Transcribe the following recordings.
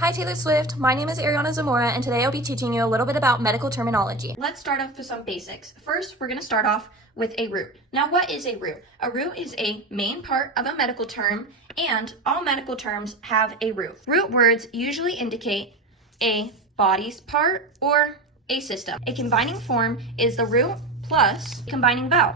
Hi Taylor Swift, my name is Ariana Zamora and today I'll be teaching you a little bit about medical terminology. Let's start off with some basics. First, we're going to start off with a root. Now, what is a root? A root is a main part of a medical term, and all medical terms have a root. Root words usually indicate a body's part or a system. A combining form is the root plus combining vowel.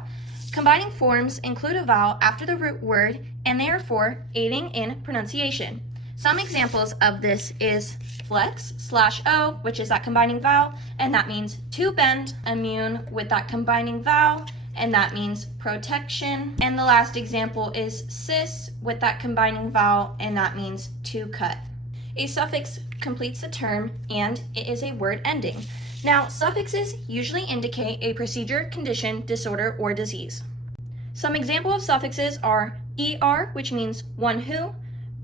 Combining forms include a vowel after the root word and therefore aiding in pronunciation. Some examples of this is flex/o, which is that combining vowel, and that means to bend. Immune with that combining vowel, and that means protection. And the last example is cis with that combining vowel, and that means to cut. A suffix completes the term, and it is a word ending. Now, suffixes usually indicate a procedure, condition, disorder, or disease. Some examples of suffixes are er, which means one who,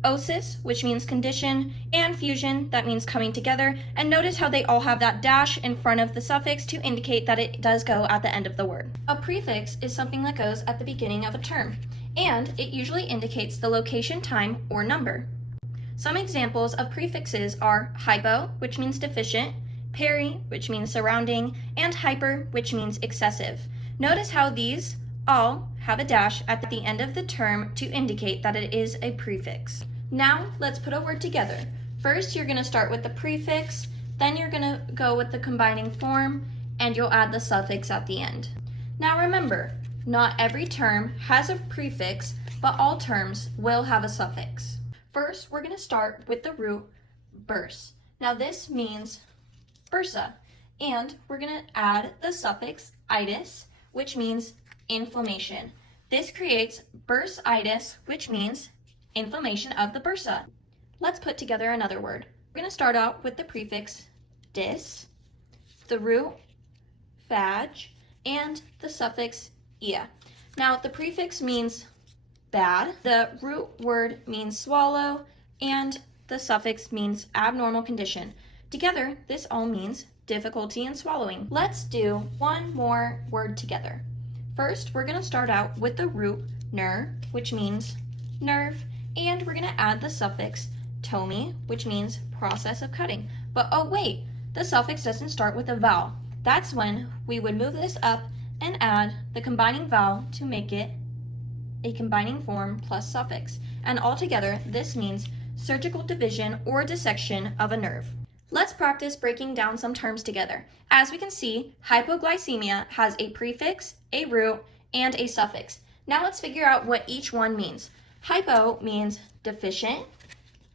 osis, which means condition, and fusion, that means coming together. And notice how they all have that dash in front of the suffix to indicate that it does go at the end of the word. A prefix is something that goes at the beginning of a term, and it usually indicates the location, time, or number. Some examples of prefixes are hypo, which means deficient, peri, which means surrounding, and hyper, which means excessive. Notice how these all have a dash at the end of the term to indicate that it is a prefix. Now, let's put a word together. First, you're going to start with the prefix, then you're going to go with the combining form, and you'll add the suffix at the end. Now remember, not every term has a prefix, but all terms will have a suffix. First, we're going to start with the root burs. Now this means bursa, and we're going to add the suffix itis, which means inflammation. This creates bursitis, which means inflammation of the bursa. Let's put together another word. We're going to start out with the prefix dis, the root phage, and the suffix ia. Now the prefix means bad, the root word means swallow, and the suffix means abnormal condition. Together, this all means difficulty in swallowing. Let's do one more word together. First, we're going to start out with the root ner, which means nerve, and we're going to add the suffix tomi, which means process of cutting. But oh wait, the suffix doesn't start with a vowel. That's when we would move this up and add the combining vowel to make it a combining form plus suffix. And altogether, this means surgical division or dissection of a nerve. Let's practice breaking down some terms together. As we can see, hypoglycemia has a prefix, a root, and a suffix. Now let's figure out what each one means. Hypo means deficient,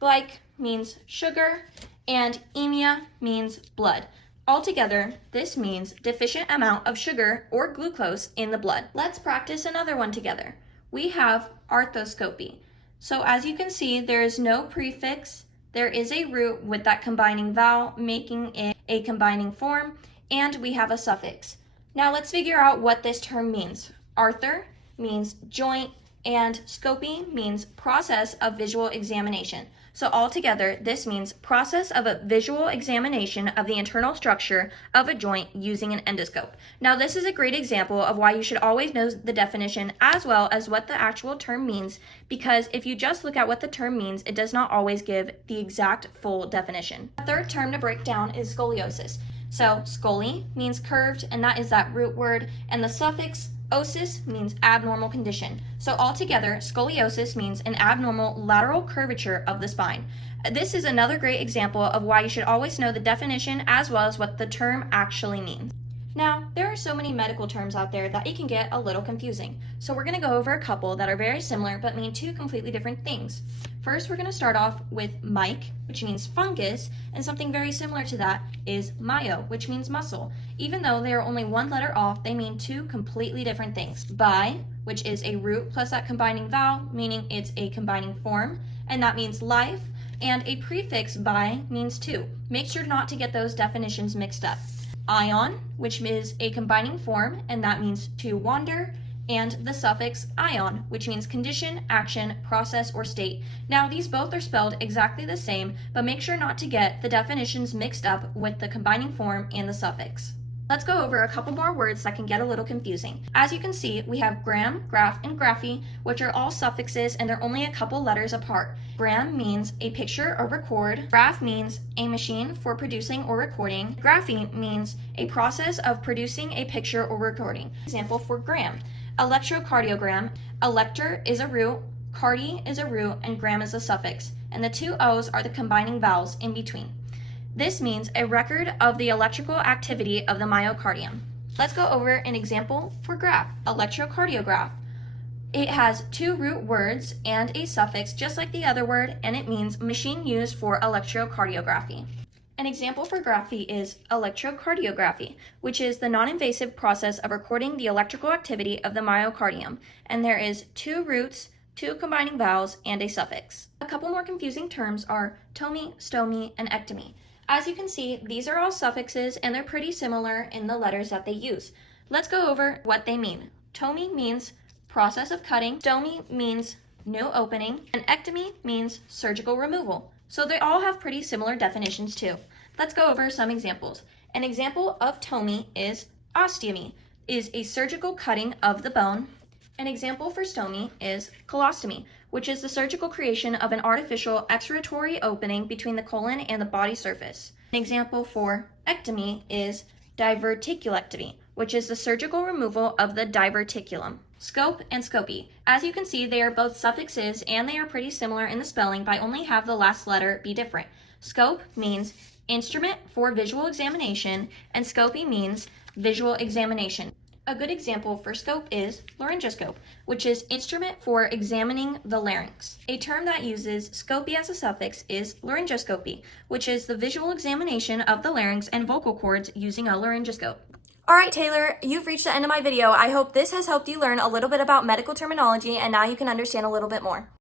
glyc means sugar, and emia means blood. Altogether, this means deficient amount of sugar or glucose in the blood. Let's practice another one together. We have arthroscopy. So as you can see, there is no prefix, there is a root with that combining vowel, making it a combining form, and we have a suffix. Now let's figure out what this term means. Arthur means joint, and scopy means process of visual examination. So altogether, this means process of a visual examination of the internal structure of a joint using an endoscope. Now this is a great example of why you should always know the definition as well as what the actual term means, because if you just look at what the term means, it does not always give the exact full definition. The third term to break down is scoliosis. So scoli means curved, and that is that root word, and the suffix osis means abnormal condition. So altogether, scoliosis means an abnormal lateral curvature of the spine. This is another great example of why you should always know the definition as well as what the term actually means. Now, there are so many medical terms out there that it can get a little confusing. So we're going to go over a couple that are very similar but mean two completely different things. First, we're going to start off with mic, which means fungus, and something very similar to that is myo, which means muscle. Even though they are only one letter off, they mean two completely different things. Bi, which is a root plus that combining vowel, meaning it's a combining form, and that means life, and a prefix bi means two. Make sure not to get those definitions mixed up. Ion, which is a combining form, and that means to wander, and the suffix ion, which means condition, action, process, or state. Now, these both are spelled exactly the same, but make sure not to get the definitions mixed up with the combining form and the suffix. Let's go over a couple more words that can get a little confusing. As you can see, we have gram, graph, and graphy, which are all suffixes and they're only a couple letters apart. Gram means a picture or record. Graph means a machine for producing or recording. Graphy means a process of producing a picture or recording. Example for gram: electrocardiogram. Elector is a root, cardi is a root, and gram is a suffix, and the two O's are the combining vowels in between. This means a record of the electrical activity of the myocardium. Let's go over an example for graph: electrocardiograph. It has two root words and a suffix just like the other word, and it means machine used for electrocardiography. An example for graphy is electrocardiography, which is the non-invasive process of recording the electrical activity of the myocardium, and there is two roots, two combining vowels, and a suffix. A couple more confusing terms are tomy, stomy, and ectomy. As you can see, these are all suffixes and they're pretty similar in the letters that they use. Let's go over what they mean. Tomy means process of cutting, stomy means new opening, and ectomy means surgical removal. So they all have pretty similar definitions too. Let's go over some examples. An example of tomy is osteomy, is a surgical cutting of the bone. An example for stomy is colostomy, which is the surgical creation of an artificial expiratory opening between the colon and the body surface. An example for ectomy is diverticulectomy, which is the surgical removal of the diverticulum. Scope and scopy. As you can see, they are both suffixes and they are pretty similar in the spelling, but I only have the last letter be different. Scope means instrument for visual examination, and scopy means visual examination. A good example for scope is laryngoscope, which is instrument for examining the larynx. A term that uses scopy as a suffix is laryngoscopy, which is the visual examination of the larynx and vocal cords using a laryngoscope. All right, Taylor, you've reached the end of my video. I hope this has helped you learn a little bit about medical terminology and now you can understand a little bit more.